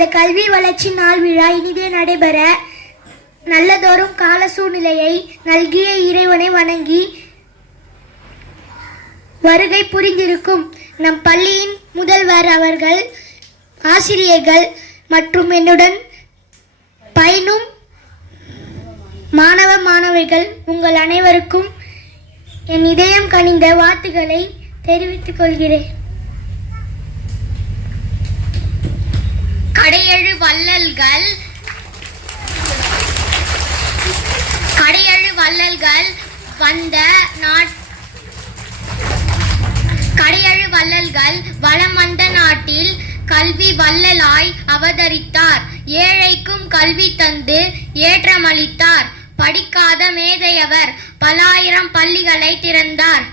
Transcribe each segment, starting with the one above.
இந்த கல்வி வளர்ச்சி நாள் விழா இனிதே நடைபெற நல்லதோறும் கால சூழ்நிலையை நல்கிய இறைவனை வணங்கி வருகை புரிந்திருக்கும் நம் பள்ளியின் முதல்வர் அவர்கள், ஆசிரியர்கள் மற்றும் என்னுடன் பயிலும் மாணவ மாணவிகள் உங்கள் அனைவருக்கும் என் இதயம் கனிந்த வாழ்த்துக்களை தெரிவித்துக் கொள்கிறேன். கடையெழு வள்ளல்கள் வளம் வந்த நாட்டில் கல்வி வள்ளலாய் அவதரித்தார். ஏழைக்கும் கல்வி தந்து ஏற்றமளித்தார். படிக்காத மேதையவர் பலாயிரம் பள்ளிகளை திறந்தார்.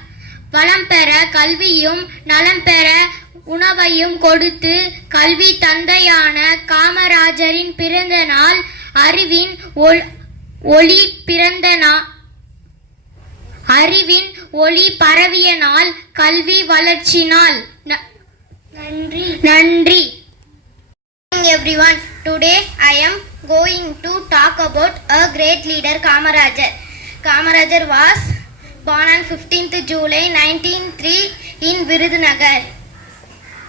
வளம் பெற கல்வியும் நலம் பெற உணவையும் கொடுத்து கல்வி தந்தையான காமராஜரின் பிறந்த நாள் அறிவின் ஒளி பரவிய நாள், கல்வி வளர்ச்சி நாள். நன்றி. Everyone, today I am going to talk about a great leader, Kamarajar. Kamarajar was born on 15th July 1903 in Virudhunagar.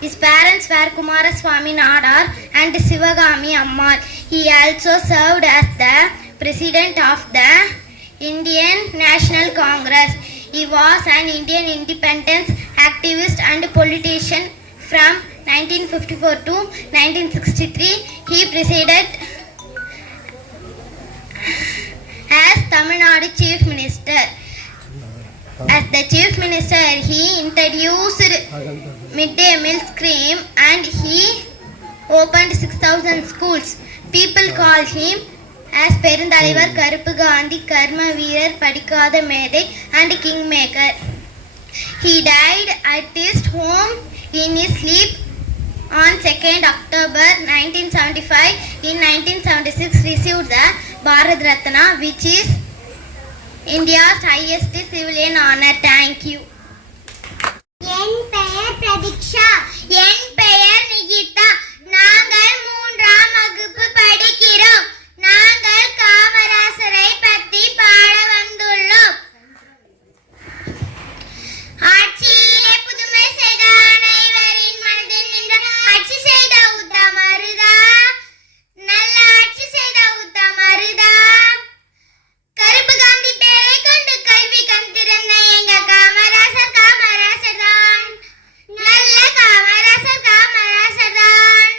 His parents were Kumaraswamy Nadar and Sivagami Ammal. He also served as the president of the Indian National Congress. He was an Indian independence activist and politician from 1954 to 1963. He presided as Tamil Nadu Chief Minister. As the Chief Minister, he introduced midday meal scheme and he opened 6,000 schools. People call him as Perundalaivar, Karuppu Gandhi, Karma Veerar, Padikada Medai and Kingmaker. He died at his home in his sleep on 2nd October 1975. In 1976, received the Bharat Ratna, which is India's highest civilian honor. Thank you. என் பெயர் பிரதீக்ஷா. என் பெயர் நிகிதா. நாங்கள் 3ஆம் வகுப்பு படிக்கிறோம். நாங்கள் காமராசரை பற்றி பாட வந்துள்ளோம். ஆட்சியிலே புதுமை செய்த அனைவரின் மனதில் நின்ற ஆட்சி செய்த உத்தமருதா, நல்ல ஆட்சி செய்த உத்தமருதா. கருப்பு காந்தி பேரை கொண்டு கல்வி கண் திறந்த எங்க காமராசர் காமராசர் தான். நல்ல காமராசர் காமராசர் தான்.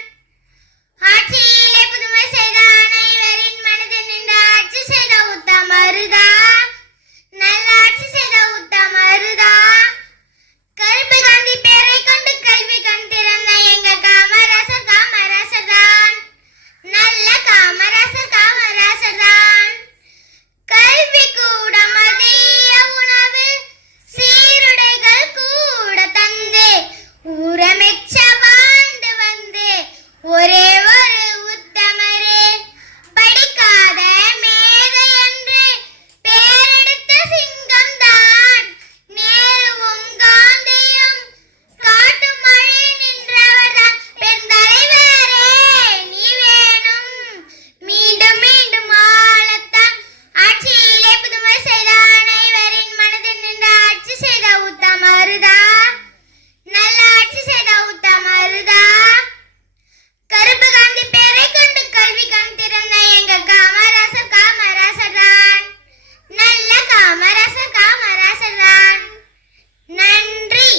ஆட்சியிலே புதுமை செய்த அனைவரின் மனதில் நின்ற ஆட்சி செய்த உத்தமருதா, நல்ல ஆட்சி செய்த உத்தமருதா. கருப்பு காந்தி பேரை கொண்டு கல்வி கண் திறந்த எங்க காமராசர் காமராசர் தான். நல்ல காமராசர் காமராசர் தான். கல்வி கூட மதிய உணவு சீருடைகள் கூட தந்து ஊரமெச்ச வாழ்ந்து வந்து ஒரே ஒரு உத்தமரே. படிக்காத மேதை என்று பேரெடுத்த சிங்கம் தான். நேருவும் காந்தியும் காட்டு மழை நின்றவர்தான். பெருந்தலைவரே நீ வேணும் மீண்டும் மீண்டும் ஆளத்தான். ஆட்சியிலே புதுமை செய்த அனைவரின் மனதில் நின்ற ஆட்சி செய்த உத்தமருதா, நல்ல ஆட்சி செய்த உத்தமருதா. கருப்பு காந்தி பேரை கொண்டு கல்வி கண் திறந்த எங்க காமராசர் காமராசர் தான். நல்ல காமராசர் காமராசர் தான். நன்றி.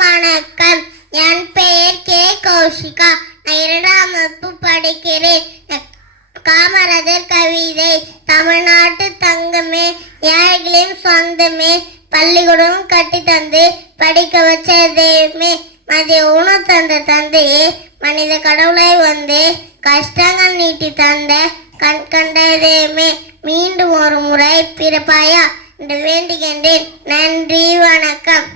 வணக்கம். என் பெயர் கே. கௌஷிகா. நான் 2ஆம் வகுப்பு படிக்கிறேன். காமராஜர் கவிதை. தமிழ்நாட்டு தங்கமே, ஏழைகளின் சொந்தமே, பள்ளிக்கூடம் கட்டி தந்து படிக்க வச்ச தெய்வமே, மதிய உணவு தந்த தந்தையே, மனித கடவுளை வந்து கஷ்டங்கள் நீட்டி தந்த கண் கண்ட தெய்வமே, மீண்டும் ஒரு முறை பிறப்பாயா என்று வேண்டுகின்றேன். நன்றி, வணக்கம்.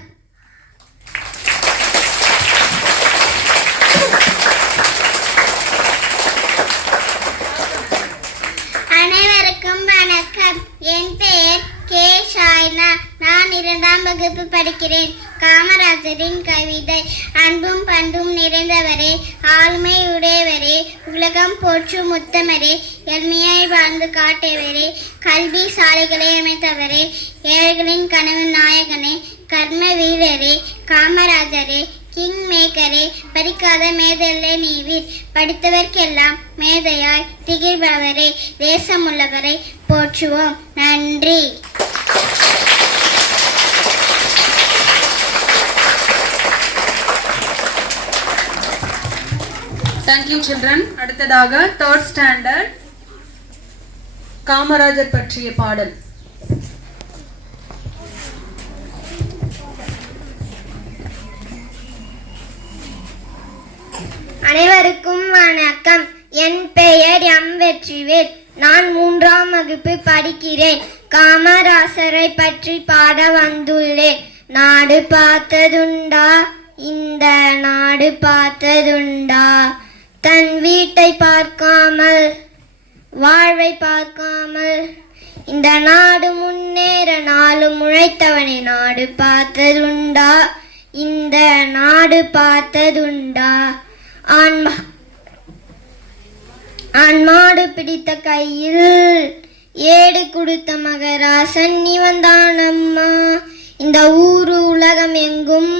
அனைவருக்கும் வணக்கம். என் பெயர் கே. ஷாய்னா. நான் 2ஆம் வகுப்பு படிக்கிறேன். காமராஜரின் கவிதை: அன்பும் பண்பும் நிறைந்தவரே, ஆளுமை உடையவரே, உலகம் போற்றும் முத்தமரே, எளிமையாய் வாழ்ந்து காட்டியவரே, கல்வி சாலைகளை அமைத்தவரே, ஏழைகளின் கனவு நாயகனே, கர்ம வீரரே, காமராஜரே, கிங் மேக்கரே, படிக்காத மேதல்லே நீவீர், படித்தவர்க்கெல்லாம் மேதையாய் திகழ்பவரே, தேசமுள்ளவரை போற்றுவோம். நன்றி. Thank you children. அடுத்ததாக 3rd standard காமராஜர் பற்றிய பாடல். அனைவருக்கும் வணக்கம். என் பெயர் எம். வெற்றிவேல். நான் 3ஆம் வகுப்பு படிக்கிறேன். காமராசரை பற்றி பாட வந்துள்ளேன். நாடு பார்த்ததுண்டா, இந்த நாடு பார்த்ததுண்டா, தன் வீட்டை பார்க்காமல் வாழ்வை பார்க்காமல், இந்த நாடு முன்னேற நாளும் உழைத்தவனை நாடு பார்த்ததுண்டா, இந்த நாடு பார்த்ததுண்டா, ஆண்மாடு பிடித்த கையில் ஏடு கொடுத்த மகராசன் இவன்தான் அம்மா. இந்த ஊரு உலகம் எங்கும்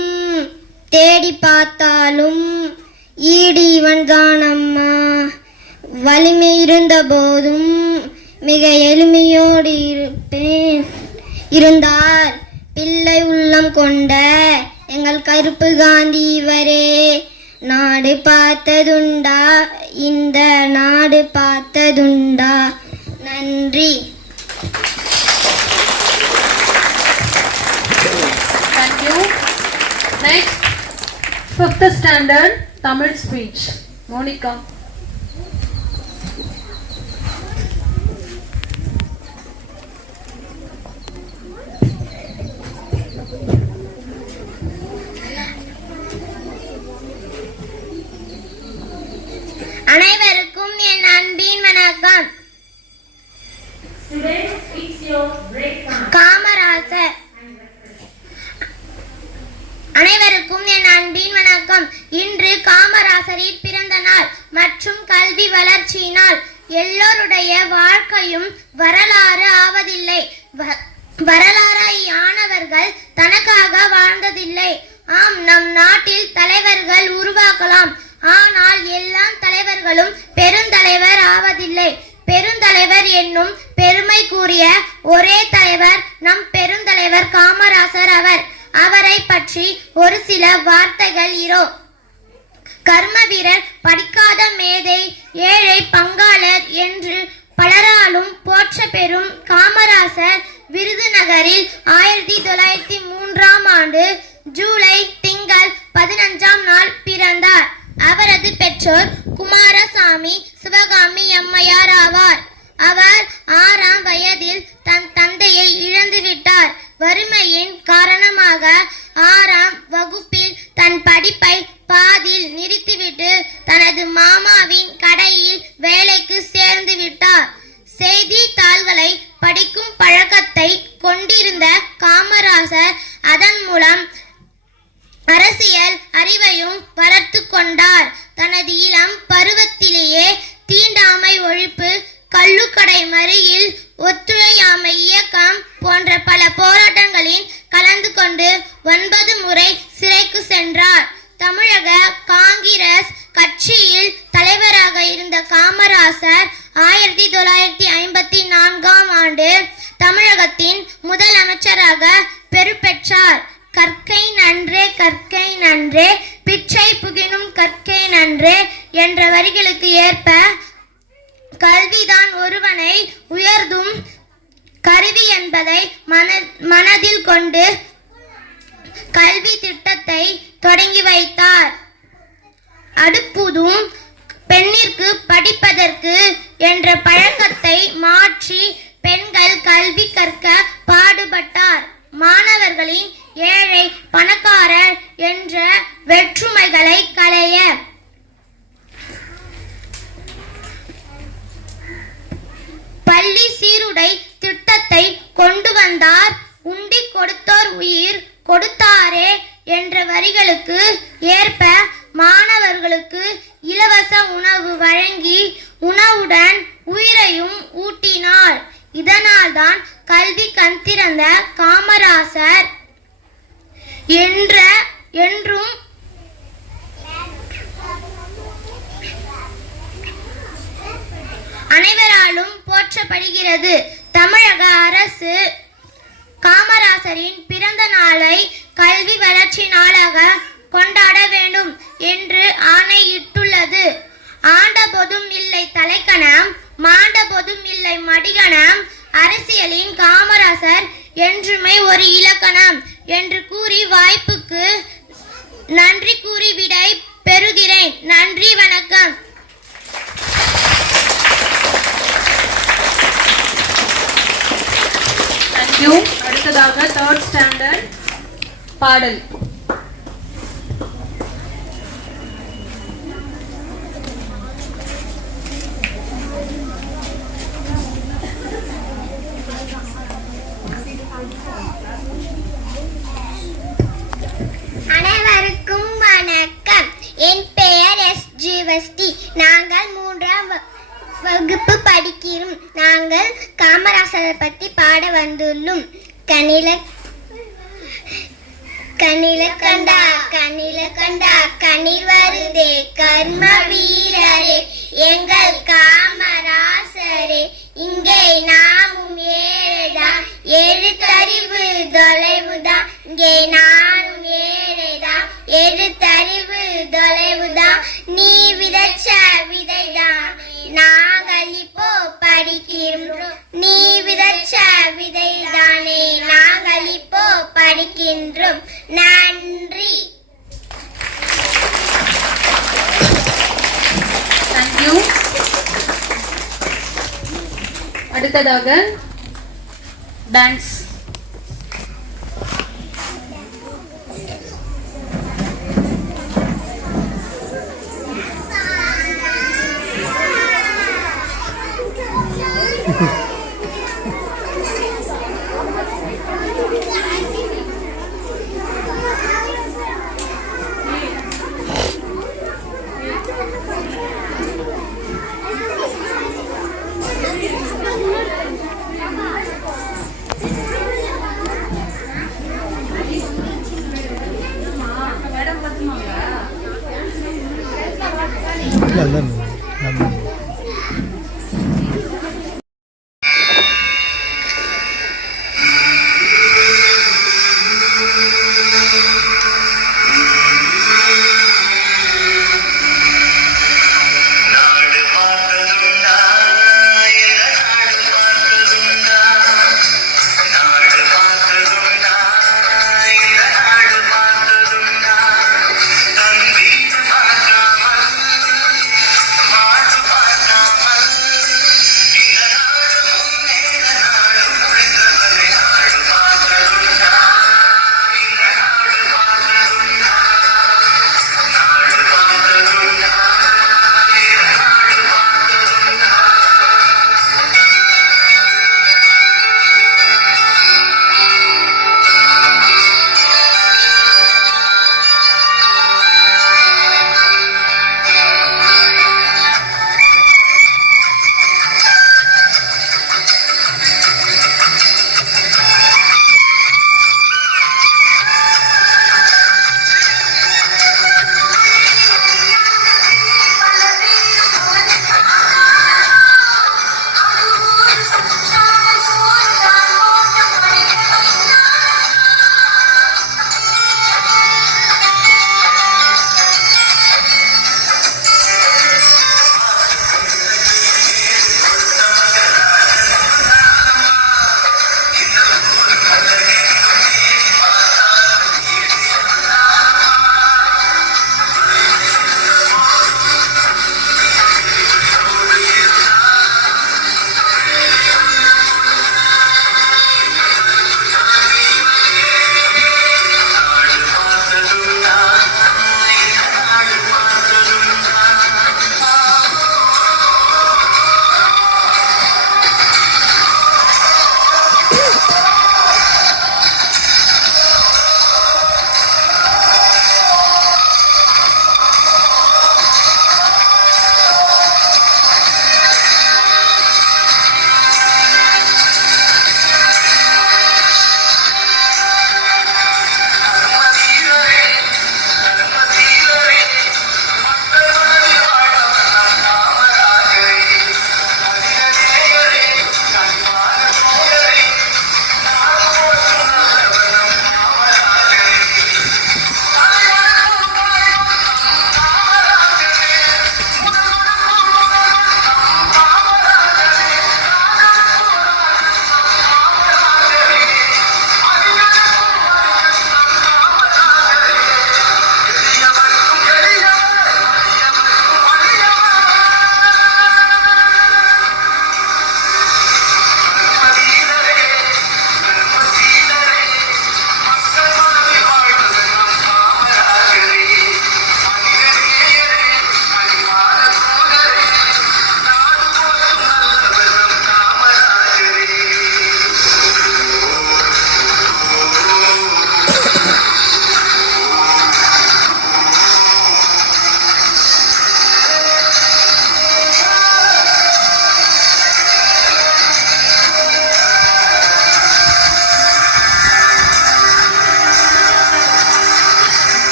தேடி பார்த்தாலும் ஈடு இவன்தான் அம்மா. வலிமை இருந்த போதும் மிக எளிமையோடு இருந்தார் பிள்ளை உள்ளம் கொண்ட எங்கள் கருப்பு காந்தி இவரே. நாடு பார்த்ததுண்டா, இந்த நாடு பார்த்ததுண்டா. நன்றி. Thank you. Next 5th standard Tamil speech. Monica. அனைவருக்கும் என் அன்பின் வணக்கம். காமராசர். அனைவருக்கும் என் அன்பின் வணக்கம். இன்று காமராசரின் பிறந்த நாள் மற்றும் கல்வி வளர்ச்சியினால் எல்லோருடைய வாழ்க்கையும் வரலாறு ஆவதில்லை. வரலாறாய் ஆனவர்கள் தனக்காக வாழ்ந்ததில்லை. ஆம், நம் நாட்டில் தலைவர்கள் உருவாக்கலாம். ஆனால் எல்லா தலைவர்களும் பெருந்தலைவர் ஆவதில்லை. பெருந்தலைவர் என்னும் பெருமை கூறிய ஒரே தலைவர் நம் பெருந்தலைவர் காமராசர் அவர். அவரை பற்றி ஒரு சில வார்த்தைகள் இதோ. கர்ம வீரர், படிக்காத மேதை, ஏழை பங்காளர் என்று பலராலும் போற்ற பெறும் காமராசர் விருதுநகரில் 1903ஆம் ஆண்டு ஜூலை திங்கள் 15ஆம் நாள் பிறந்தார். அவரது பெற்றோர் குமாரசாமி, சிவகாமி அம்மையார் ஆவார். அவர் 6ஆம் வயதில் தன் தந்தையை இழந்துவிட்டார். வறுமையின் காரணமாக 6ஆம் வகுப்பில் தன் படிப்பை பாதியில் நிறுத்திவிட்டு தனது மாமாவின் கடையில் வேலைக்கு சேர்ந்து விட்டார். செய்தித்தாள்களை படிக்கும் பழக்கத்தை கொண்டிருந்த காமராசர் அதன் மூலம் அரசியல் அறிவையும் வளர்த்து கொண்டார். தனது இளம் பருவத்திலேயே தீண்டாமை ஒழிப்பு, கள்ளுக்கடை மறியல், ஒத்துழையாமை இயக்கம் போன்ற பல போராட்டங்களில் கலந்து கொண்டு 9 முறை சிறைக்கு சென்றார். தமிழக காங்கிரஸ் கட்சியில் தலைவராக இருந்த காமராசர் 1954ஆம் ஆண்டு தமிழகத்தின் முதலமைச்சராக பெறுபெற்றார். கற்கை நன்றே, கற்கை நன்றே, பிச்சை புகினும் கற்கை நன்றே என்ற வரிகளுக்கு ஏற்ப கல்விதான் ஒருவனை உயர்த்தும் கருவி என்பதை மனதில் கொண்டு கல்வி திட்டத்தை தொடங்கி வைத்தார். அடுப்பதும் பெண்ணிற்கு படிப்பதற்கு என்ற பழக்கத்தை மாற்றி பெண்கள் கல்வி கற்க பாடுபட்டார். மாணவர்களின் ஏழை பணக்காரர் என்ற வேற்றுமைகளை களைய பள்ளி சீருடை திட்டத்தை கொண்டு வந்தார். உண்டி கொடுத்தோர் உயிர் கொடுத்தாரே என்ற வரிகளுக்கு ஏற்ப மாணவர்களுக்கு இலவச உணவு வழங்கி உணவுடன் உயிரையும் ஊட்டினார். இதனால்தான் கல்வி கண் திறந்த காமராசர் என்றும் அனைவராலும் போற்றப்படுகிறது. தமிழக அரசு காமராசரின் பிறந்த நாளை கல்வி வளர்ச்சி நாளாக கொண்டாட வேண்டும் என்று ஆணையிட்டுள்ளது. ஆண்டபோதும் இல்லை தலைக்கணம், மாண்டபோதும் இல்லை மடிகணம், அரசியலின் காமராசர் என்றுமே ஒரு இலக்கணம் என்று கூறி வாய்ப்புக்கு நன்றி கூறி விடை பெறுகிறேன். நன்றி, வணக்கம். தேங்க்யூ. அடுத்ததாக 3rd ஸ்டாண்டர்ட் பாடல். அனைவருக்கும் வணக்கம். என் பெயர் எஸ். ஜீவஸ்ரீ. நாங்கள் 3ஆம் வகுப்பு படிக்கிறோம். நாங்கள் காமராசரை பற்றி பாட வந்துள்ளோம். கண்ணில கண்டா கண்ணீர் வருதே கர்ம வீரரே எங்கள் காமராசரே, இங்கே நாமும் ஏழைதான், எழுத்தறிவு தொலைவுதான், இங்கே நானும் ஏழைதான், எழுத்தறிவு தொலைவுதான், நீ விதைச்ச விதைதான் நாங்கள் இப்போ படிக்கின்றோம், நீ விதைச்ச விதைதானே நாங்கள் இப்போ படிக்கின்றோம். நன்றி. தேங்க்யூ. அடுத்ததாக dance.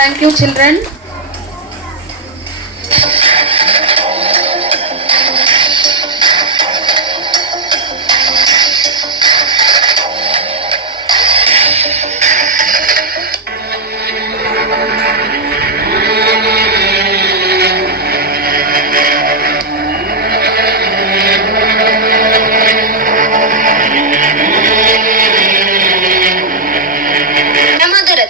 Thank you, children.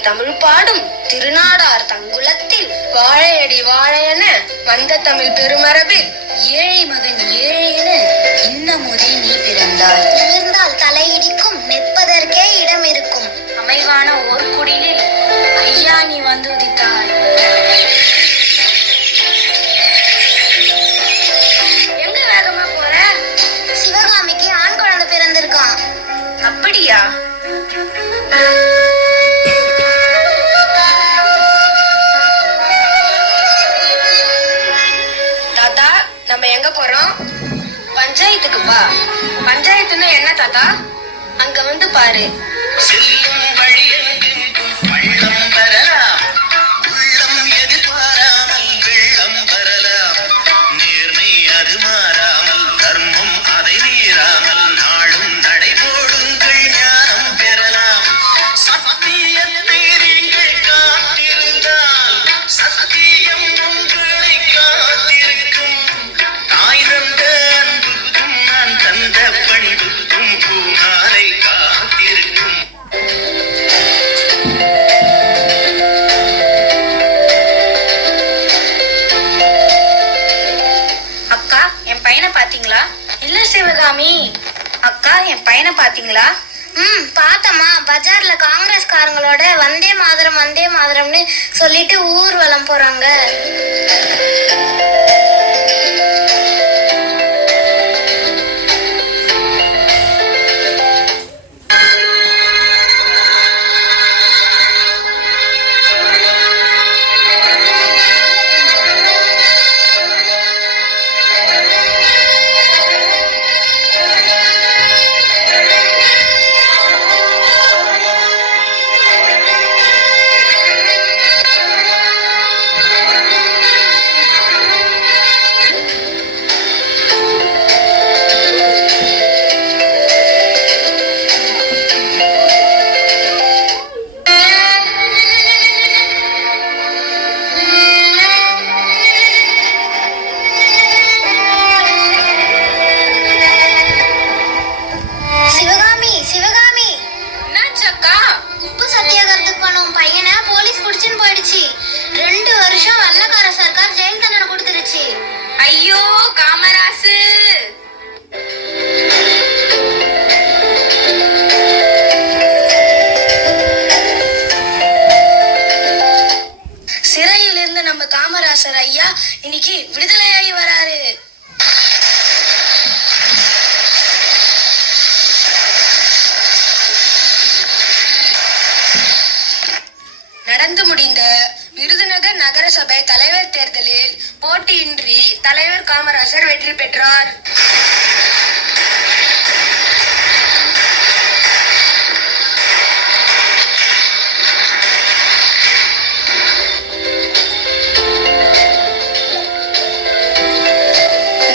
Tamil பாடும் திருநாடார் தங்குலத்தில் வாழையடி வாழையென வந்த தமிழ் பெருமரபில் ஏழை மகன் ஏழை என இன்னமுதே நீ பிறந்தாள். நிமிர்ந்தால் தலையிடிக்கும், நிற்பதற்கே இடம் இருக்கும் அமைவான ஓர் குடிலில் ஐயா நீ வந்து உதித்தாய். எங்க வேகமா போற? சிவகாமிக்கு ஆண் குழந்தை பிறந்திருக்கான். அப்படியா? நம்ம எங்க போறோம்? பஞ்சாயத்துக்கு வா. பஞ்சாயத்துன்னா என்ன தாத்தா? அங்க வந்து பாரு. அக்கா என் பையனை பாத்தீங்களா? பார்த்தம்மா. பஜார்ல காங்கிரஸ்காரங்களோட வந்தே மாதரம் வந்தே மாதரம்னு சொல்லிட்டு ஊர்வலம் போறாங்க. ஐயோ காமராசு! சிறையில் இருந்த நம்ம காமராசர் ஐயா இன்னைக்கு விடுதலையாகி வராரு. நடந்து முடிந்த விருதுநகர் நகரசபை தலைவர் தேர்தலில் போட்டியின்றி தலைவர் காமராசர் வெற்றி பெற்றார்.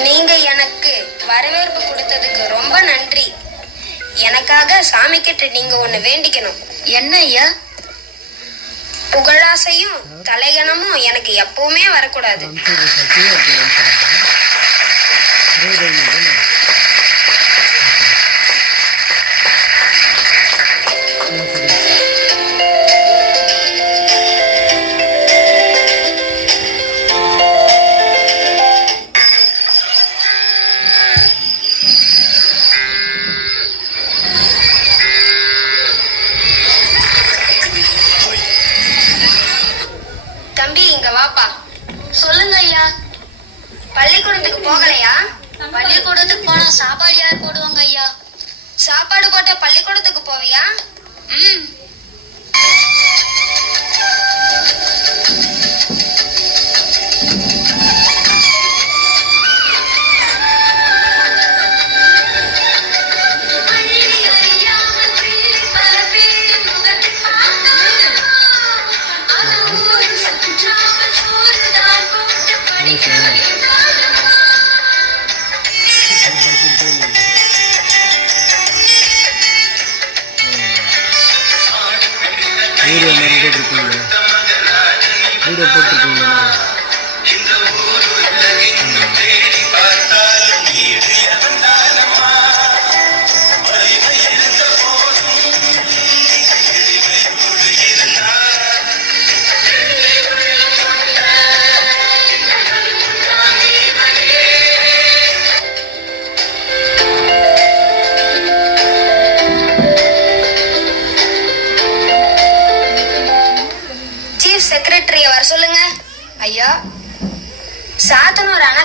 நீங்க எனக்கு வரவேற்பு கொடுத்ததுக்கு ரொம்ப நன்றி. எனக்காக சாமி கிட்ட நீங்க ஒண்ணு வேண்டிக்கணும். என்ன ஐயா? புகழாசையும் தலைகணமும் எனக்கு எப்பவுமே வரக்கூடாது. சொல்லுங்க ஐயா. பள்ளிக்கூடத்துக்கு போகலையா? பள்ளிக்கூடத்துக்கு போனா சாப்பாடு யார் போடுவாங்க ஐயா? சாப்பாடு போட்ட பள்ளிக்கூடத்துக்கு போவியா?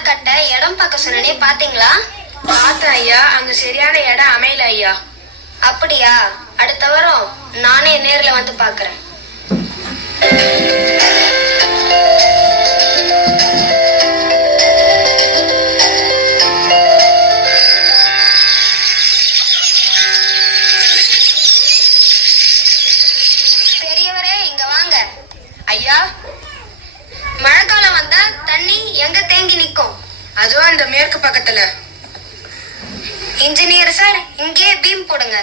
கட்ட இடம் பார்க்க சொன்னனே பாத்தீங்களா? பார்த்தேன் ஐயா, அங்க சரியான இடம் அமையல ஐயா. அப்படியா? அடுத்த வாரம் நானே நேர்ல வந்து பாக்குறேன். பெரியவரே இங்க வாங்க. ஐயா, மழைக்காலம் வந்தா தண்ணி எங்க தேங்கி நிக்கும்? அதுவும் அந்த மேற்கு பக்கத்துல. இன்ஜினியர் சார், இங்கே பீம் போடுங்க.